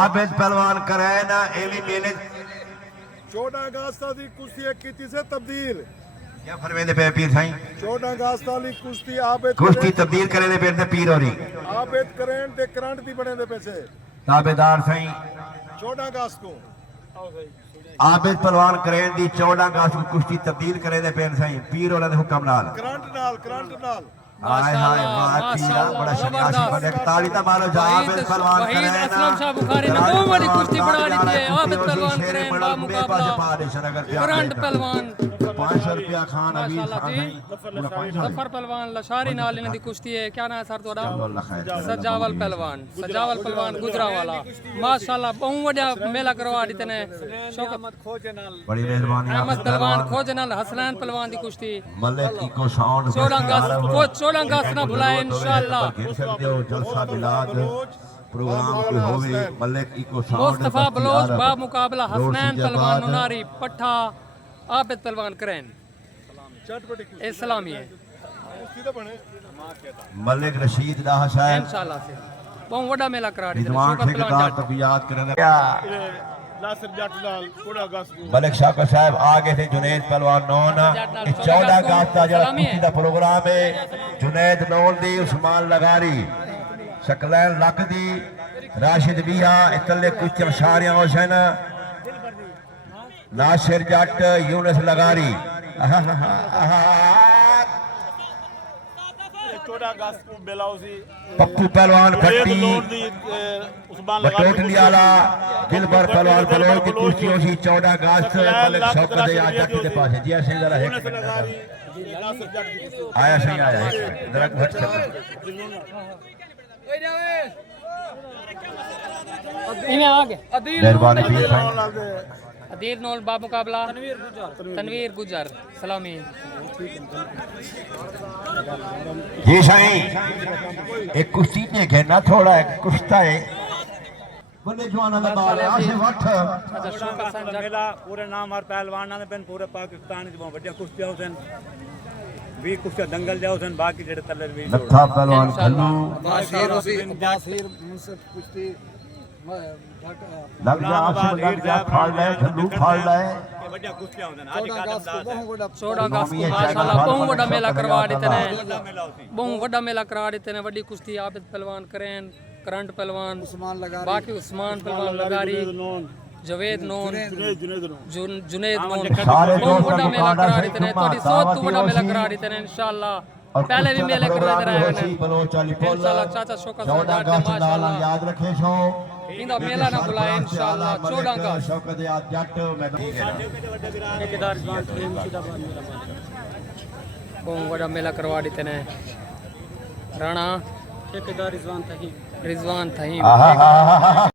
आबिद पहलवान कराए ना एवी मेले 14 अगस्त की कुश्ती की से तब्दील क्या फरमाते पे पीर साईं 14 अगस्त वाली कुश्ती आबिद कुश्ती तब्दील करे दे पे पीर होरी आबिद करें ते करंट दी बने दे पैसे ताबेदार साईं 14 अगस्त को आबिद पहलवान करे दी 14 अगस्त को कुश्ती तब्दील करे दे पे साईं पीर होरा दे हुक्म नाल करंट नाल हाय हाय वाह पीरा बड़ा शक्ति बड़े ताली ता मारो जा आबिद पहलवान करे ना असलम शाह बुखारी ने बहुत बड़ी कुश्ती बढ़ा दी है आबिद पहलवान करे बा मुकाबला करंट पहलवान 500 रुपया खान अभी जफर पहलवान लशारी नाल इन्हां दी कुश्ती है क्या नाम है सर तोड़ा सजावल पहलवान गुजरावाला माशाल्लाह बहुत बड़ा मेला करवा दिते ने शौकत खोजे नाल बड़ी मेहरबानी अहमद पहलवान खोजे नाल हसनैन पहलवान दी कुश्ती मलिक इको साउंड 14 अगस्त ना भुलाए इंशाअल्लाह जलसा मिलाद प्रोग्राम की होवे मलिक इको साउंड मुस्तफा बलोच बा मुकाबला हसनैन पहलवान नुनारी पट्ठा आबिद पहलवान करें इस्लामी है मलिक रशीद दाह साहब इंशाअल्लाह से बहुत बड़ा मेला करा दी रिजवान ठेकेदार तक याद करने मलिक शाह साहब आगे थे जुनैद पहलवान नौन 14 अगस्त का जरा कुश्ती दा प्रोग्राम है जुनैद नौन दी उस्मान लगारी शकलैन लक दी राशिद बिहा इतले कुछ शारियां हुसैन नासिर जट यूनुस लगारी 14 अगस्त को बेलाउजी पप्पू पहलवान भट्टी बटोटली वाला दिलबर पहलवान बलोच की कुश्ती होसी 14 अगस्त मलिक शौकत जट के पास है जी सिंह जरा है आया सही आया जरा घट इन्हें आगे मेहरबानी अदील नौल बा मुकाबला तनवीर गुजर सलामी जी साईं एक कुश्ती ने कहना थोड़ा एक कुश्ता है बड़े जवाना दा बाल है आशे वठ मेला पूरे नाम और पहलवाना ने पेन पूरे पाकिस्तान च बहुत बढ़िया कुश्तियां होसन भी कुश्तियां दंगल जाओ सन बाकी जेड़े तले भी लथा पहलवान खन्नू बासिर मुंसफ कुश्ती लग जा फाड़ ले खन्नू फाड़ ले बढ़िया कुश्तियां होसन आज का 14 अगस्त को माशाल्लाह बहुत बड़ा मेला करवा देते ने बहुत बड़ा मेला करवा देते ने बड़ी कुश्ती आबिद पहलवान करें करंट पहलवान बाकी उस्मान पहलवान लगारी जवेद नून जुनैद नून बहुत बड़ा मेला करा देते ने थोड़ी सोच तो बड़ा मेला करा देते ने इंशाअल्लाह पहले भी मेले करवाते रहे हैं इंशाअल्लाह चाचा शौकत माशाल्लाह याद रखे छो इंदा मेला ना बुलाए इंशाअल्लाह 14 का शौकत याद जट ठेकेदार जवान थे मुर्शिदाबाद मेरा बहुत बड़ा मेला करवा देते ने राणा ठेकेदार रिजवान तहीम